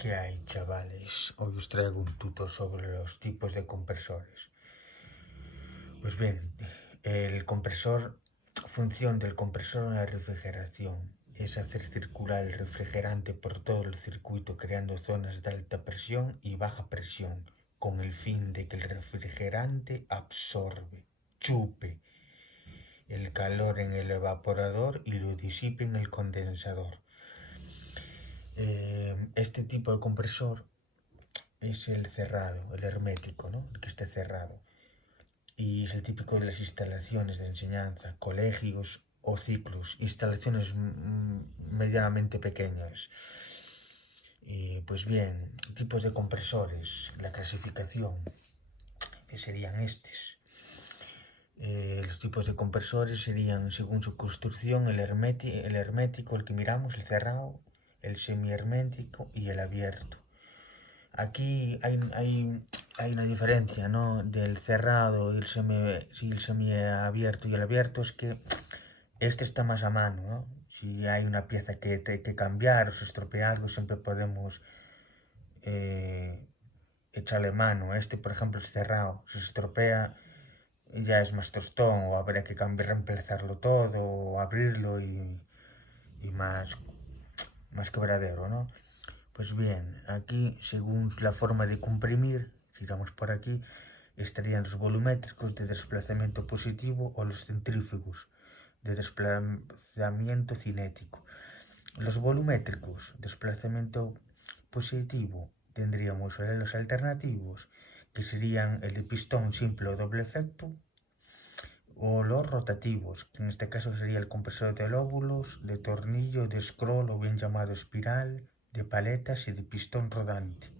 ¿Qué hay, chavales? Hoy os traigo un tuto sobre los tipos de compresores. Pues bien, función del compresor en la refrigeración es hacer circular el refrigerante por todo el circuito creando zonas de alta presión y baja presión, con el fin de que el refrigerante chupe el calor en el evaporador y lo disipe en el condensador. Este tipo de compresor es el cerrado, el hermético, ¿no? El que esté cerrado. Y es el típico de las instalaciones de enseñanza, colegios o ciclos, instalaciones medianamente pequeñas. Y pues bien, tipos de compresores, la clasificación, que serían estos. Los tipos de compresores serían, según su construcción, el hermético, el que miramos, el cerrado, el semihermético y el abierto. Aquí hay una diferencia, ¿no? Del cerrado y el semiabierto y el abierto, es que este está más a mano, ¿no? Si hay una pieza que cambiar o se estropea algo, siempre podemos echarle mano. Este, por ejemplo, es cerrado. Si se estropea, ya es más tostón, o habría que reemplazarlo todo, o abrirlo y más quebradero, ¿no? Pues bien, aquí, según la forma de comprimir, sigamos por aquí, estarían los volumétricos de desplazamiento positivo o los centrífugos de desplazamiento cinético. Los volumétricos, desplazamiento positivo, tendríamos los alternativos, que serían el de pistón simple o doble efecto, o los rotativos, que en este caso sería el compresor de lóbulos, de tornillo, de scroll o bien llamado espiral, de paletas y de pistón rodante.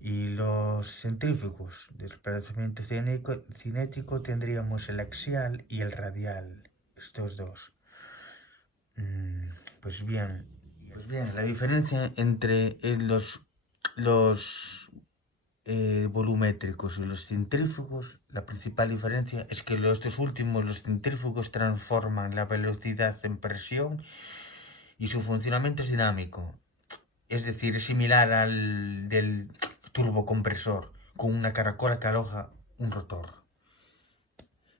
Y los centrífugos de desplazamiento cinético tendríamos el axial y el radial, estos dos. Pues bien, la diferencia entre los volumétricos y los centrífugos, la principal diferencia es que estos últimos, los centrífugos, transforman la velocidad en presión y su funcionamiento es dinámico. Es decir, es similar al del turbocompresor, con una caracola que aloja un rotor.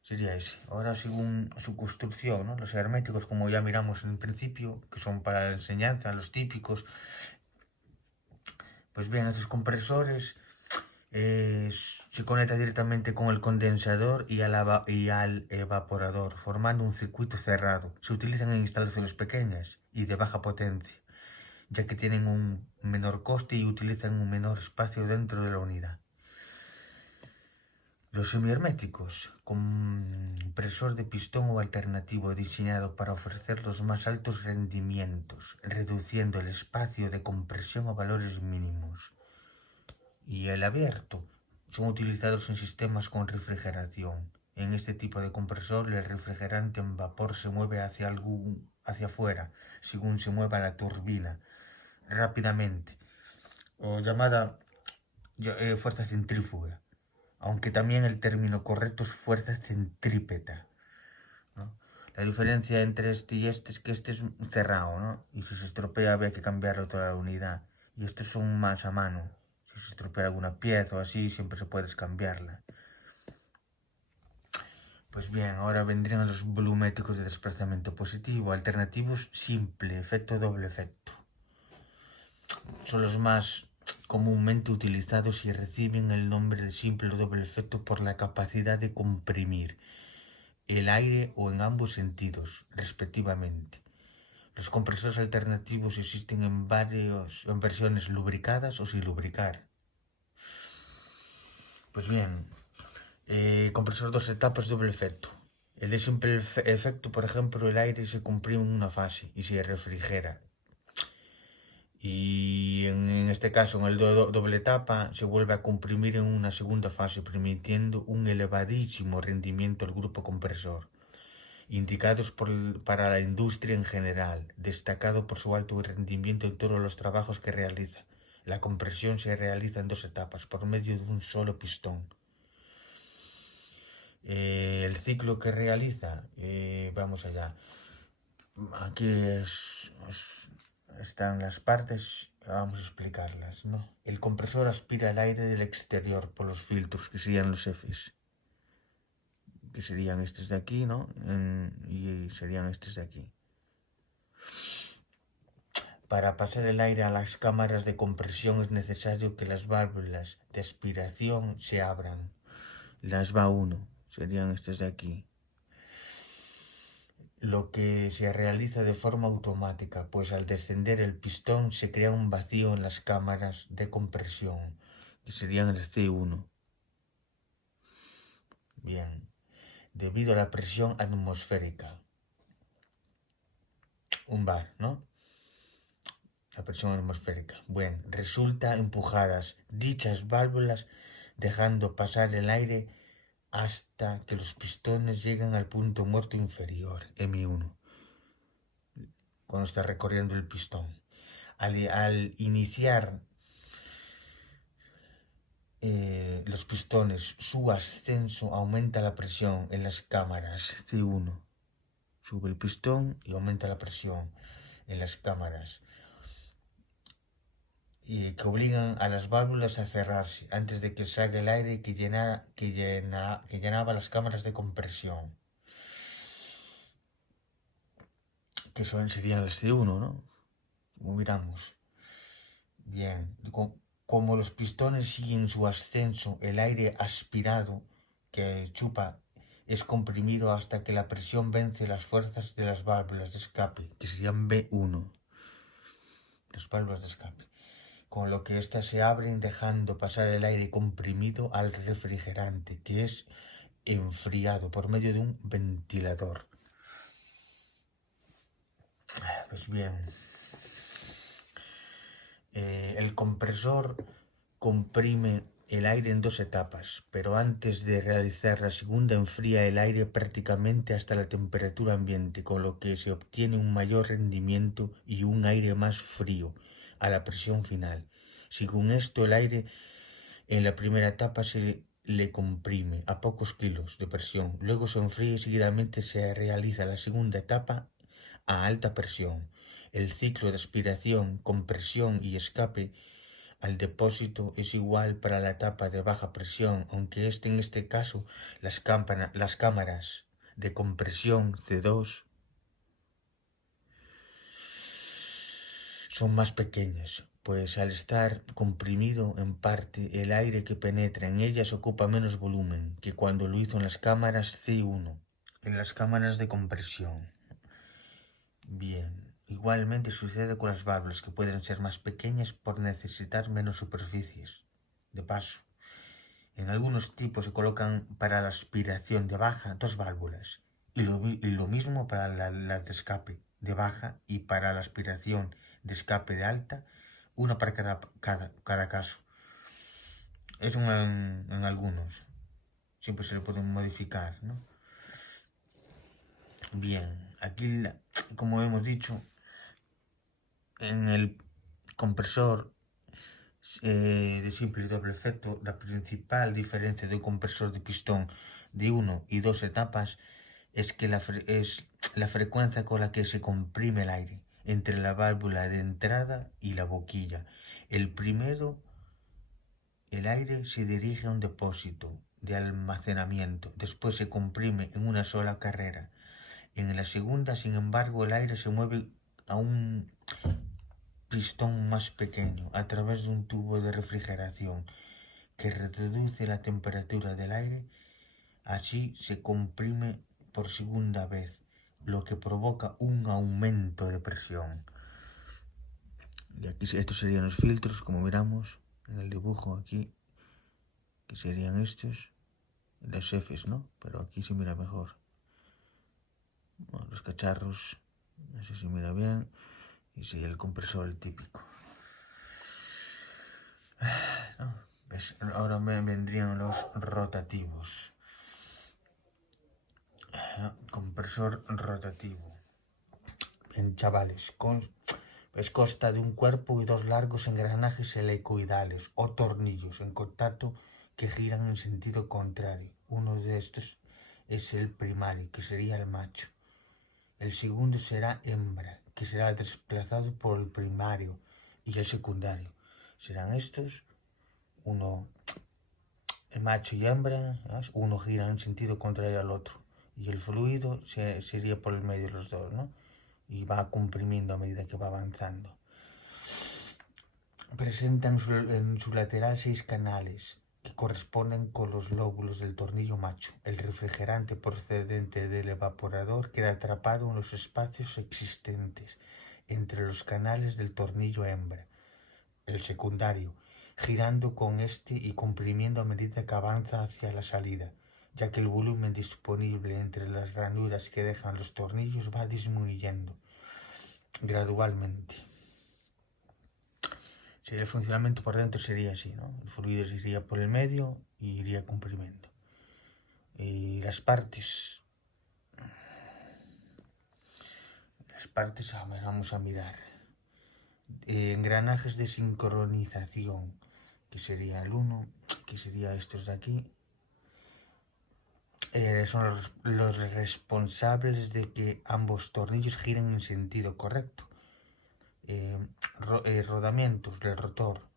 Sería ese. Ahora, según su construcción, ¿no? Los herméticos, como ya miramos en el principio, que son para la enseñanza, los típicos. Pues bien, estos compresores se conecta directamente con el condensador y al evaporador, formando un circuito cerrado. Se utilizan en instalaciones pequeñas y de baja potencia, ya que tienen un menor coste y utilizan un menor espacio dentro de la unidad. Los semiherméticos, compresor de pistón o alternativo diseñado para ofrecer los más altos rendimientos, reduciendo el espacio de compresión a valores mínimos. Y el abierto, son utilizados en sistemas con refrigeración. En este tipo de compresor, el refrigerante en vapor se mueve hacia afuera, según se mueva la turbina, rápidamente, o llamada fuerza centrífuga, aunque también el término correcto es fuerza centrípeta, ¿no? La diferencia entre este y este es que este es cerrado, ¿no? Y si se estropea había que cambiarlo toda la unidad. Y estos son más a mano. Si se estropea alguna pieza o así, siempre se puede cambiarla. Pues bien, ahora vendrían los volumétricos de desplazamiento positivo, alternativos simple, efecto doble efecto. Son los más comúnmente utilizados y reciben el nombre de simple o doble efecto por la capacidad de comprimir el aire o en ambos sentidos, respectivamente. Los compresores alternativos existen en versiones lubricadas o sin lubricar. Pues bien, compresor dos etapas doble efecto. El de simple efecto, por ejemplo, el aire se comprime en una fase y se refrigera. Y en este caso, en el doble etapa, se vuelve a comprimir en una segunda fase, permitiendo un elevadísimo rendimiento al grupo compresor, indicados para la industria en general, destacado por su alto rendimiento en todos los trabajos que realiza. La compresión se realiza en dos etapas, por medio de un solo pistón. El ciclo que realiza, vamos allá. Aquí están las partes, vamos a explicarlas, ¿no? El compresor aspira el aire del exterior por los filtros, que serían los Fs, que serían estos de aquí, ¿no? Y serían estos de aquí. Para pasar el aire a las cámaras de compresión es necesario que las válvulas de aspiración se abran. Las VA1 serían estas de aquí. Lo que se realiza de forma automática, pues al descender el pistón se crea un vacío en las cámaras de compresión, que serían el C1. Bien, debido a la presión atmosférica. Un bar, ¿no? La presión atmosférica. Bueno, resulta empujadas dichas válvulas dejando pasar el aire hasta que los pistones llegan al punto muerto inferior, M1, cuando está recorriendo el pistón. Al iniciar los pistones su ascenso, aumenta la presión en las cámaras C1. Sube el pistón y aumenta la presión en las cámaras, y que obligan a las válvulas a cerrarse antes de que salga el aire que llenaba las cámaras de compresión, que serían las C1, ¿no? Como miramos. Bien, como los pistones siguen su ascenso, el aire aspirado que chupa es comprimido hasta que la presión vence las fuerzas de las válvulas de escape, que serían B1, las válvulas de escape, con lo que éstas se abren dejando pasar el aire comprimido al refrigerante, que es enfriado por medio de un ventilador. Pues bien, el compresor comprime el aire en dos etapas, pero antes de realizar la segunda enfría el aire prácticamente hasta la temperatura ambiente, con lo que se obtiene un mayor rendimiento y un aire más frío a la presión final. Según esto, el aire en la primera etapa se le comprime a pocos kilos de presión, luego se enfría y seguidamente se realiza la segunda etapa a alta presión. El ciclo de aspiración, compresión y escape al depósito es igual para la etapa de baja presión, aunque en este caso las cámaras de compresión C2 son más pequeñas, pues al estar comprimido en parte el aire que penetra en ellas ocupa menos volumen que cuando lo hizo en las cámaras C1, en las cámaras de compresión. Bien, igualmente sucede con las válvulas, que pueden ser más pequeñas por necesitar menos superficies de paso. En algunos tipos se colocan para la aspiración de baja dos válvulas, y lo mismo para la de escape de baja, y para la aspiración de escape de alta, una para cada caso. Eso en algunos. Siempre se le pueden modificar, ¿no? Bien, aquí, como hemos dicho, en el compresor de simple y doble efecto, la principal diferencia de un compresor de pistón de 1 y 2 etapas es que es la frecuencia con la que se comprime el aire entre la válvula de entrada y la boquilla. El primero, el aire se dirige a un depósito de almacenamiento, después se comprime en una sola carrera. En la segunda, sin embargo, el aire se mueve a un pistón más pequeño a través de un tubo de refrigeración que reduce la temperatura del aire. Así se comprime por segunda vez, lo que provoca un aumento de presión. Y aquí estos serían los filtros, como miramos en el dibujo aquí, que serían estos, los Fs, ¿no? Pero aquí se mira mejor. Bueno, los cacharros, no sé si mira bien, y sí, el compresor el típico. ¿No? ¿Ves? Ahora me vendrían los rotativos. Compresor rotativo. Bien, chavales, consta de un cuerpo y dos largos engranajes helicoidales o tornillos en contacto que giran en sentido contrario. Uno de estos es el primario, que sería el macho. El segundo será hembra, que será desplazado por el primario y el secundario. Serán estos, uno, el macho y hembra, ¿sabes? Uno gira en sentido contrario al otro. Y el fluido sería por el medio de los dos, ¿no? Y va comprimiendo a medida que va avanzando. Presentan en su lateral 6 canales que corresponden con los lóbulos del tornillo macho. El refrigerante procedente del evaporador queda atrapado en los espacios existentes entre los canales del tornillo hembra. El secundario, girando con este y comprimiendo a medida que avanza hacia la salida, ya que el volumen disponible entre las ranuras que dejan los tornillos va disminuyendo gradualmente. El funcionamiento por dentro sería así, ¿no? El fluido iría por el medio y iría comprimiendo. Y las partes, vamos a mirar. Engranajes de sincronización, que sería el 1, que sería estos de aquí. Son los responsables de que ambos tornillos giren en sentido correcto. Rodamientos del rotor,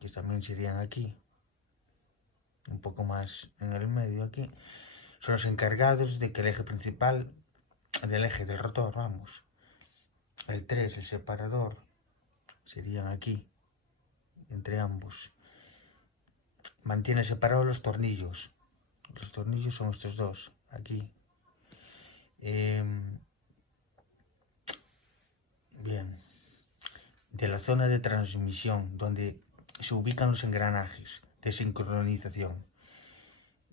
que también serían aquí, un poco más en el medio aquí, son los encargados de que el eje principal del eje del rotor, vamos, el 3, el separador, serían aquí, entre ambos. Mantiene separados los tornillos. Los tornillos son estos dos, aquí. Bien. De la zona de transmisión, donde se ubican los engranajes de sincronización.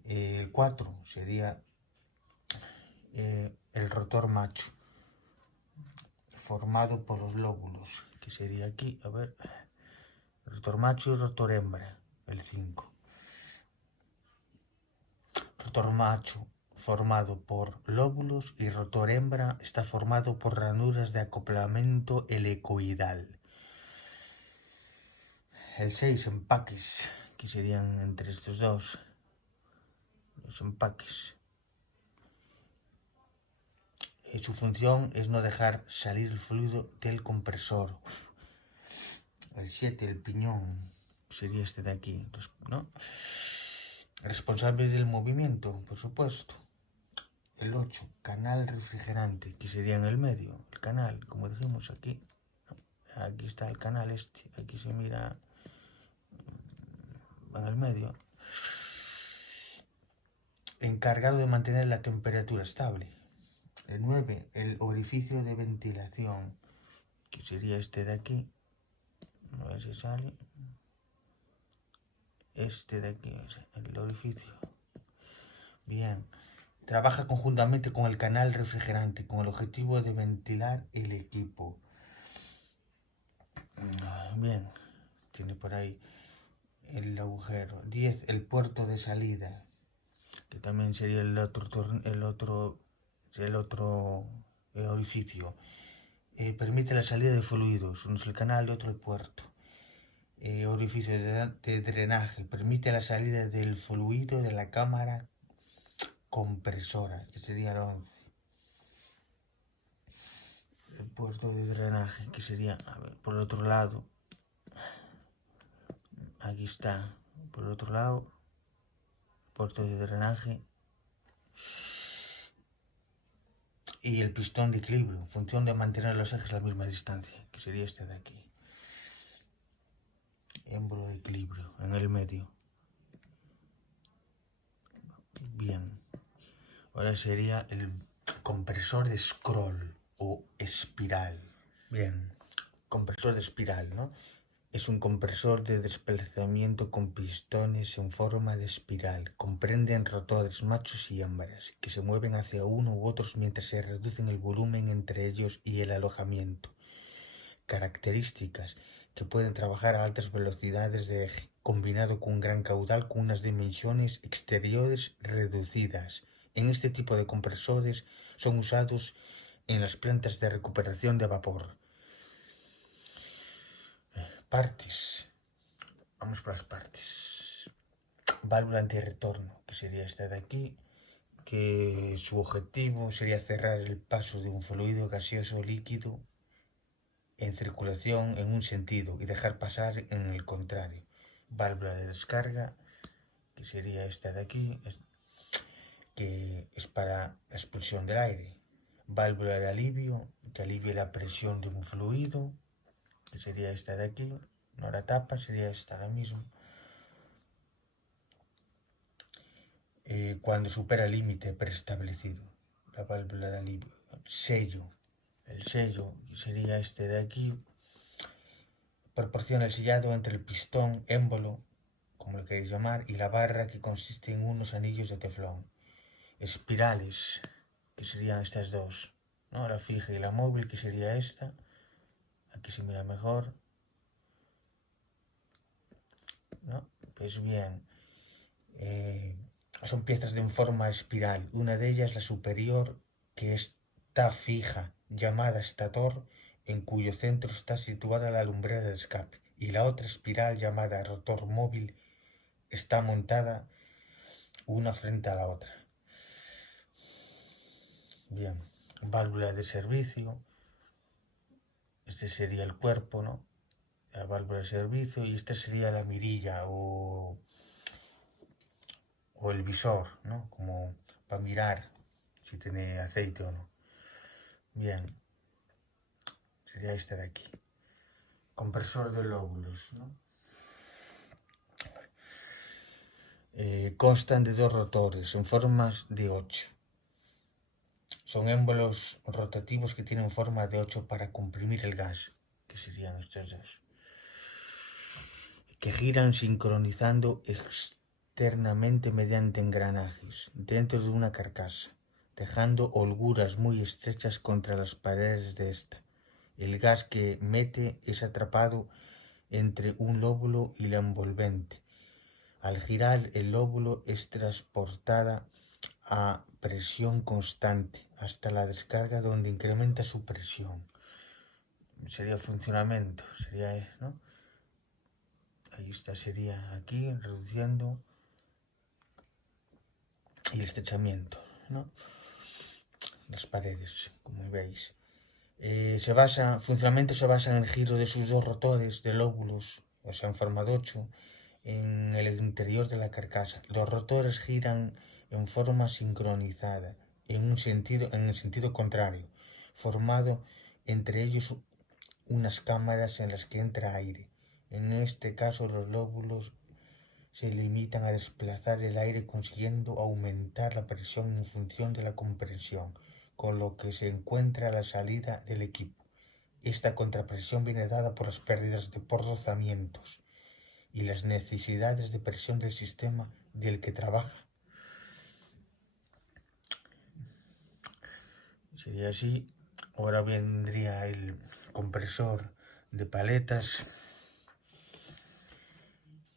El 4 sería el rotor macho, formado por los lóbulos, que sería aquí, a ver, rotor macho y rotor hembra, el 5. Rotor macho formado por lóbulos y rotor hembra está formado por ranuras de acoplamiento helicoidal. El 6, empaques, que serían entre estos dos, los empaques. Su función es no dejar salir el fluido del compresor. El 7, el piñón, sería este de aquí, ¿no? Responsable del movimiento, por supuesto. El 8, canal refrigerante, que sería en el medio, el canal, como dijimos aquí. Aquí está el canal este, aquí se mira en el medio. Encargado de mantener la temperatura estable. El 9, el orificio de ventilación, que sería este de aquí. A ver si sale. Este de aquí es el orificio. Bien. Trabaja conjuntamente con el canal refrigerante con el objetivo de ventilar el equipo. Bien. Tiene por ahí el agujero. 10, el puerto de salida, que también sería el otro orificio. Permite la salida de fluidos, uno es el canal y otro el puerto. Orificio de drenaje, permite la salida del fluido de la cámara compresora, que sería el 11. El puerto de drenaje, que sería, a ver, por el otro lado, aquí está, por el otro lado, puerto de drenaje. Y el pistón de equilibrio, en función de mantener los ejes a la misma distancia, que sería este de aquí. Émbolo de equilibrio, en el medio. Bien. Ahora sería el compresor de scroll o espiral. Bien. Compresor de espiral, ¿no? Es un compresor de desplazamiento con pistones en forma de espiral. Comprenden rotores machos y hembras que se mueven hacia uno u otros mientras se reducen el volumen entre ellos y el alojamiento. Características que pueden trabajar a altas velocidades de eje, combinado con un gran caudal con unas dimensiones exteriores reducidas. En este tipo de compresores son usados en las plantas de recuperación de vapor. Partes. Vamos por las partes. Válvula antirretorno, que sería esta de aquí, que su objetivo sería cerrar el paso de un fluido gaseoso líquido en circulación en un sentido y dejar pasar en el contrario. Válvula de descarga, que sería esta de aquí, que es para la expulsión del aire. Válvula de alivio, que alivia la presión de un fluido, que sería esta de aquí. No la tapa, sería esta ahora mismo. Cuando supera el límite preestablecido, la válvula de alivio. Sello, el sello sería este de aquí, proporciona el sellado entre el pistón, émbolo, como lo queréis llamar, y la barra, que consiste en unos anillos de teflón. Espirales, que serían estas dos, ¿no? La fija y la móvil, que sería esta. Aquí se mira mejor, ¿no? Pues bien, son piezas de forma espiral. Una de ellas, la superior, que está fija, llamada estator, en cuyo centro está situada la lumbrera de escape, y la otra espiral, llamada rotor móvil, está montada una frente a la otra. Bien, válvula de servicio, este sería el cuerpo, ¿no? La válvula de servicio, y esta sería la mirilla o el visor, ¿no? Como para mirar si tiene aceite o no. Bien, sería esta de aquí. Compresor de lóbulos, ¿no? Constan de dos rotores en formas de 8. Son émbolos rotativos que tienen forma de 8 para comprimir el gas, que serían estos dos, que giran sincronizando externamente mediante engranajes dentro de una carcasa, dejando holguras muy estrechas contra las paredes de esta. El gas que mete es atrapado entre un lóbulo y la envolvente. Al girar, el lóbulo es transportada a presión constante hasta la descarga, donde incrementa su presión. Sería funcionamiento, sería, ¿no? Ahí está, sería aquí, reduciendo, y el estrechamiento, ¿no? Las paredes, como veis. Funcionalmente se basa en el giro de sus dos rotores de lóbulos, o sea, en forma de 8, en el interior de la carcasa. Los rotores giran en forma sincronizada, en el sentido contrario, formado entre ellos unas cámaras en las que entra aire. En este caso, los lóbulos se limitan a desplazar el aire, consiguiendo aumentar la presión en función de la compresión, con lo que se encuentra a la salida del equipo. Esta contrapresión viene dada por las pérdidas por rozamientos y las necesidades de presión del sistema del que trabaja. Sería así. Ahora vendría el compresor de paletas,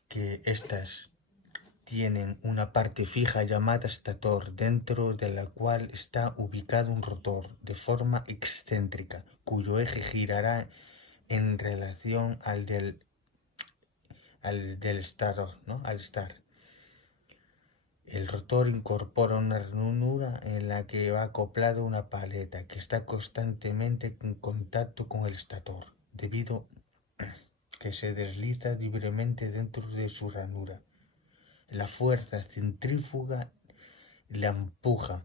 que estas tienen una parte fija llamada estator, dentro de la cual está ubicado un rotor de forma excéntrica, cuyo eje girará en relación al del estator, ¿no? Al estar. El rotor incorpora una ranura en la que va acoplada una paleta que está constantemente en contacto con el estator, debido que se desliza libremente dentro de su ranura. La fuerza centrífuga la empuja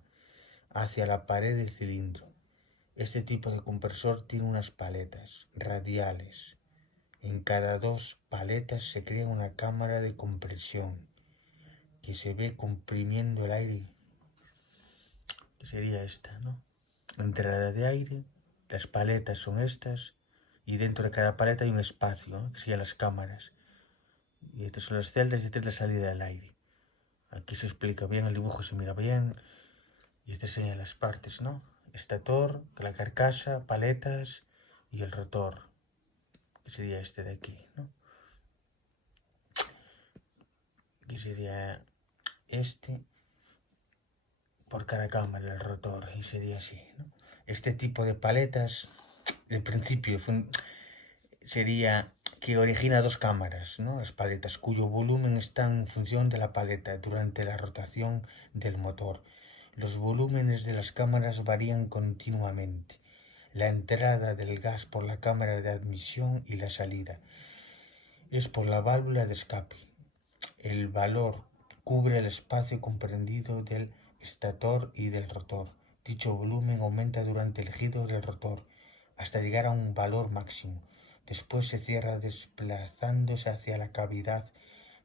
hacia la pared del cilindro. Este tipo de compresor tiene unas paletas radiales. En cada dos paletas se crea una cámara de compresión que se ve comprimiendo el aire, que sería esta, ¿no? Entrada de aire, las paletas son estas, y dentro de cada paleta hay un espacio, ¿no? Que serían las cámaras. Y estas son las celdas, y esta es la salida del aire. Aquí se explica bien, el dibujo se mira bien, y estas serían las partes, ¿no? Estator, la carcasa, paletas y el rotor, que sería este de aquí, ¿no? Que sería este por cada cámara, el rotor, y sería así, ¿no? Este tipo de paletas, el principio sería que origina dos cámaras, ¿no? Las paletas, cuyo volumen está en función de la paleta durante la rotación del motor. Los volúmenes de las cámaras varían continuamente. la entrada del gas por la cámara de admisión y la salida es por la válvula de escape. El valor cubre el espacio comprendido del estator y del rotor. Dicho volumen aumenta durante el giro del rotor hasta llegar a un valor máximo. Después se cierra desplazándose hacia la cavidad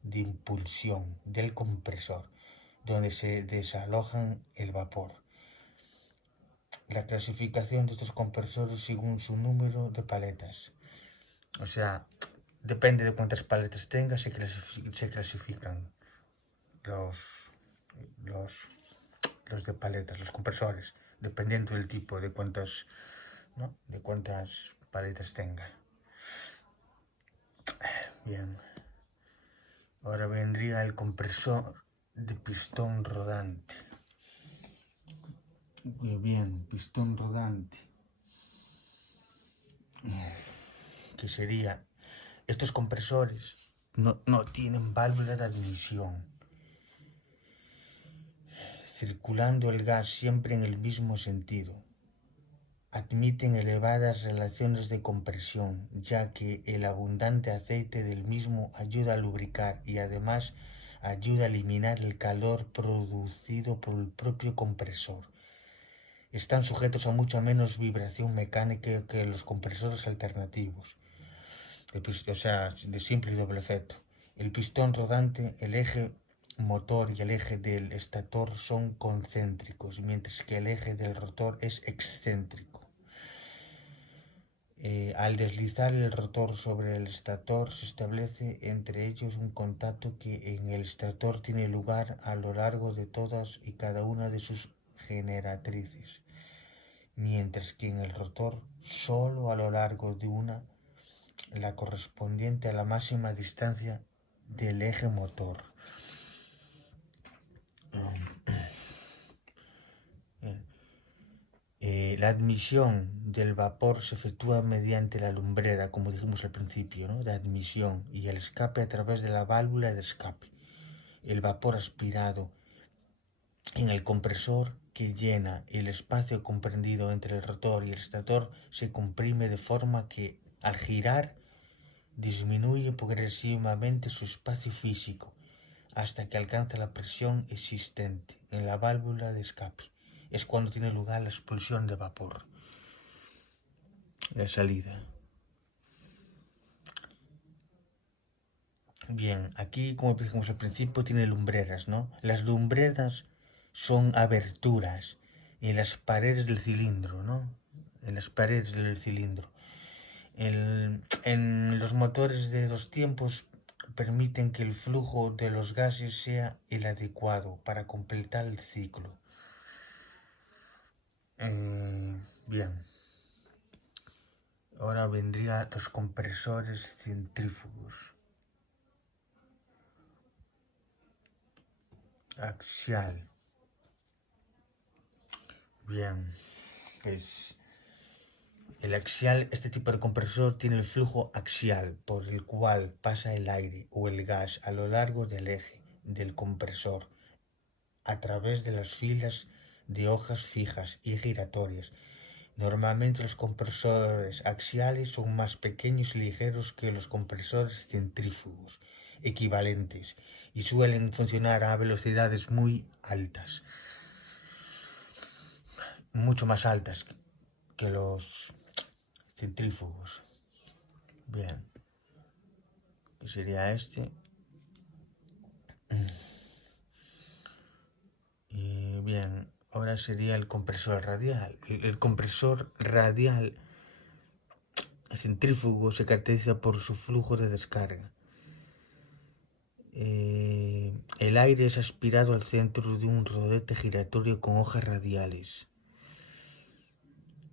de impulsión del compresor, donde se desaloja el vapor. La clasificación de estos compresores según su número de paletas. O sea, depende de cuántas paletas tengas, se clasifican los de paletas, los compresores, dependiendo del tipo, de cuántas, ¿no? De cuántas paletas tenga. Bien. Ahora vendría el compresor de pistón rodante. Bien, pistón rodante. Que sería, estos compresores no tienen válvula de admisión, circulando el gas siempre en el mismo sentido. Admiten elevadas relaciones de compresión, ya que el abundante aceite del mismo ayuda a lubricar y además ayuda a eliminar el calor producido por el propio compresor. Están sujetos a mucha menos vibración mecánica que los compresores alternativos, o sea, de simple y doble efecto. El pistón rodante, el eje motor y el eje del estator son concéntricos, mientras que el eje del rotor es excéntrico. Al deslizar el rotor sobre el estator se establece entre ellos un contacto que en el estator tiene lugar a lo largo de todas y cada una de sus generatrices, mientras que en el rotor solo a lo largo de una, la correspondiente a la máxima distancia del eje motor. La admisión del vapor se efectúa mediante la lumbrera, como dijimos al principio, ¿no? De admisión, y el escape a través de la válvula de escape. El vapor aspirado en el compresor que llena el espacio comprendido entre el rotor y el estator se comprime de forma que, al girar, disminuye progresivamente su espacio físico hasta que alcanza la presión existente en la válvula de escape. Es cuando tiene lugar la expulsión de vapor. La salida. Bien, aquí como dijimos al principio tiene lumbreras, ¿no? Las lumbreras son aberturas en las paredes del cilindro, ¿no? En las paredes del cilindro. En los motores de dos tiempos permiten que el flujo de los gases sea el adecuado para completar el ciclo. Bien. Ahora vendrían los compresores centrífugos. Axial. Bien, pues el axial, este tipo de compresor tiene el flujo axial por el cual pasa el aire o el gas a lo largo del eje del compresor a través de las filas de hojas fijas y giratorias. Normalmente los compresores axiales son más pequeños y ligeros que los compresores centrífugos equivalentes y suelen funcionar a velocidades muy altas, mucho más altas que los centrífugos. Bien, que sería este. Y bien, ahora sería el compresor radial. El compresor radial centrífugo se caracteriza por su flujo de descarga. El aire es aspirado al centro de un rodete giratorio con hojas radiales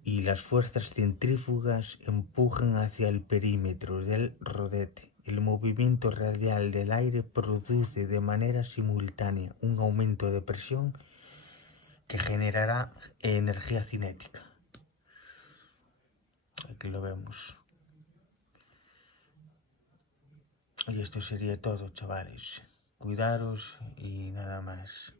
y las fuerzas centrífugas empujan hacia el perímetro del rodete. El movimiento radial del aire produce de manera simultánea un aumento de presión que generará energía cinética. Aquí lo vemos. Y esto sería todo, chavales. Cuidaros y nada más.